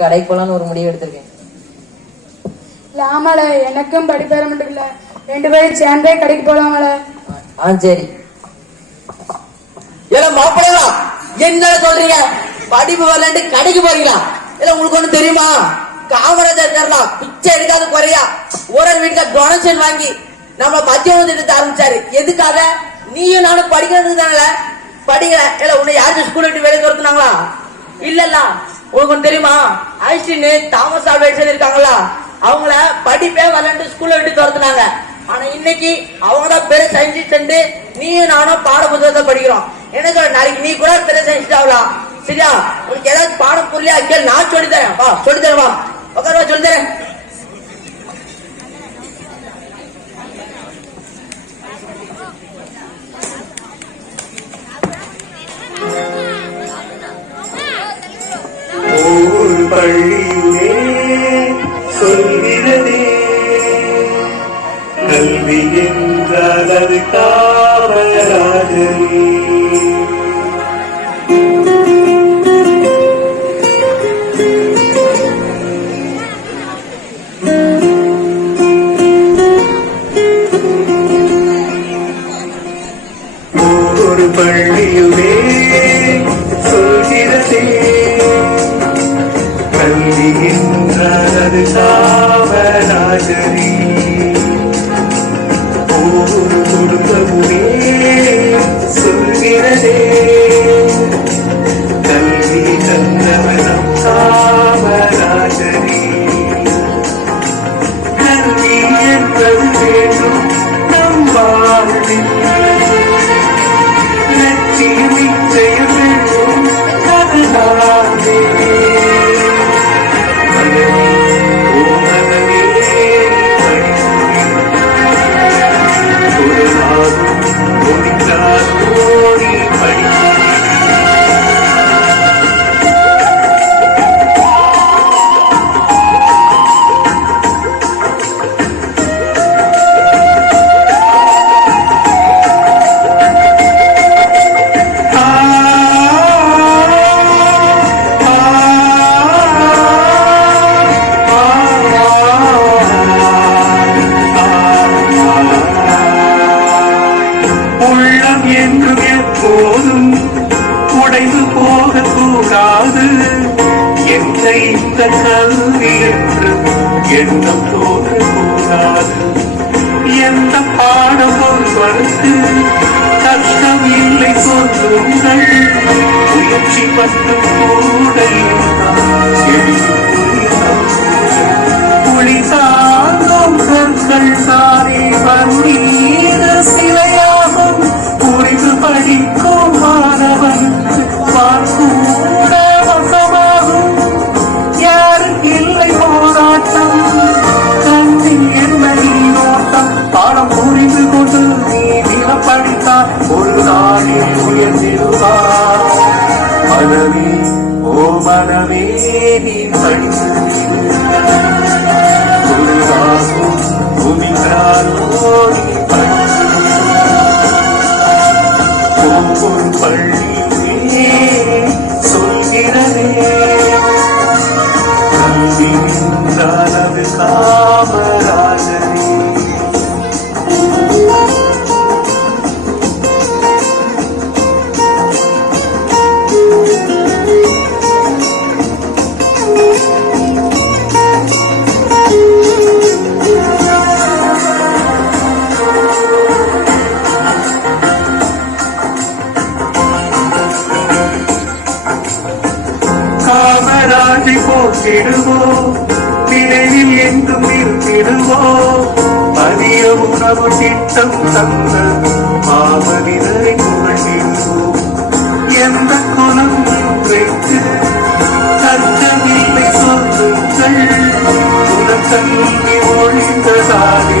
கடைக்கு போலான்னு ஒரு முடிவு எடுத்திருக்கேன். ஆமால எனக்கும் படிப்பேற மட்டும் இல்ல. ரெண்டு பேரும் சேர்ந்தே கடைக்கு போலாமல? ஆ சரி. ஏல மாப்பிள்ளா என்ன சொல்றீங்க? படிப்பு வரலன்ட்டு கடைக்கு போறீங்களா? இல்ல உங்களுக்கு ஒண்ணு தெரியுமா? காமராஜர் தரலாம் பிச்சை எடுக்காத குறையா. ஒரு வீட்டுல டொனேஷன் வாங்கி நம்ம மத்திய திட்டத்தை ஆரம்பிச்சாரு. எதுக்காக? நீயும் நானும் படிக்கிறதுக்கு தானே படிக்கிற இல்ல உன்னை யாரும் ஸ்கூல் விட்டு வெளியே துரத்துனாங்களா? இல்லல்ல. உங்களுக்கு தெரியுமா? ஐஸ்டின் தாமஸ் ஆல்வா எடிசன் இருக்காங்களா? அவங்கள படிப்பே வரலன்ட்டு ஸ்கூல்ல விட்டு துரத்துனாங்க. ஆனா இன்னைக்கு அவங்க தான் பெரிய சயின்டிஸ்ட் நீயும் நானும் பாட புத்தகத்தை படிக்கிறோம். என்ன சொல்ற நாளைக்கு நீ கூட பெரிய சயின்டிஸ்ட் ஆகலாம் சரியா? உனக்கு ஏதாவது பாடம் புரியலையா? கேள் நான் சொல்லித்தரேன். வா சொல்லித்தரேன் வா. உட்கார சொல்லித்தரேன். கல்வி அது காமராஜரே ஒரு பள்ளியுமே சொல்கிறதே பள்ளியின் என்றால் அது காமராஜரே சொல்கிறதே கல்வி தந்தவனம் காமராஜரே கல்வி என்பது வேண்டும் நம் வாழ்வில். லட்சியம் உடைந்து போகக்கூடாது எந்த இந்த கல்வி என்று எண்ணம் தோன்றக்கூடாது. எந்த பாடம் ஒருவருக்கு கஷ்டம் இல்லை சொல்லுங்கள். முயற்சி மட்டும் கூட இருந்தால் எளியும் சொற்கள் சாரி பன்னீர சிலையாகும். புரிந்து படிக்கும் தினம் ஒரு நாளில் உயர்ந்திருவார் மனமே ஓ மனமே நீ படித்து குருவாகும் குமிழ்ந்தாலோடி ஒவ்வொரு போற்றிடுவோம் நினைவில் என்றும் இருந்திடுவோம் மதிய உணவு திட்டம் தந்த மாமனிதரை புகழ்ந்திடுவோம். எந்த குலம் வைத்து கற்றவில்லை சொல்லுங்கள் குலக்கல்வி ஒழிந்ததாலே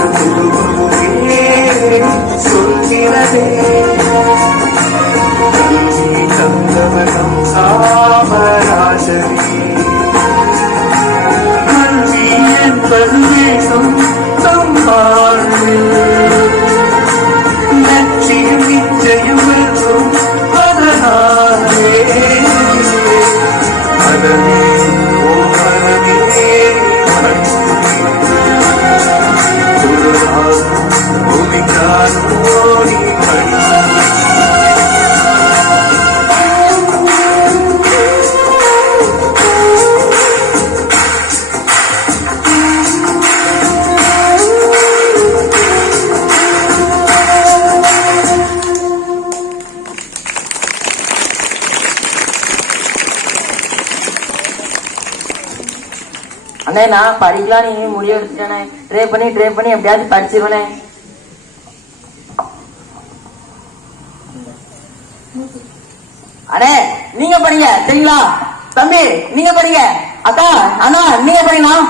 சொல்கிறதே கல்வி தந்தவனம் காமராஜரே கல்வி என்பது அண்ணே நான் படிக்கலாம் நீ முடிவு எடுத்துட்டேனே. ட்ரை பண்ணி ட்ரை பண்ணி எப்படியாவது படிச்சிருவனே. அண்ணே நீங்க படிங்க சரிங்களா? தம்பி நீங்க படிங்க. அக்கா அண்ணா நீங்க படிக்கலாம்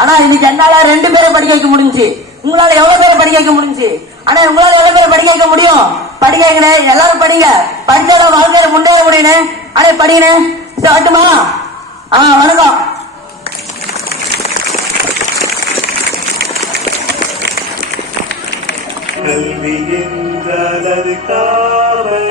அண்ணா இன்னைக்கு என்னால ரெண்டு பேரை படிக்க வைக்க முடிஞ்சு. உங்களால எவ்வளவு பேரை படிக்க வைக்க முடிஞ்சு? அண்ணா உங்களால எவ்வளவு பேரை படிக்க வைக்க முடியும்? படிக்க வைக்கணே எல்லாரும் படிங்க. படிச்சோட வாழ்க்கையில முன்னேற முடியுனே அண்ணே படிங்கண்ணே. சாட்டுமா ஆ வணக்கம். கல்வி என்றால் அது காவல்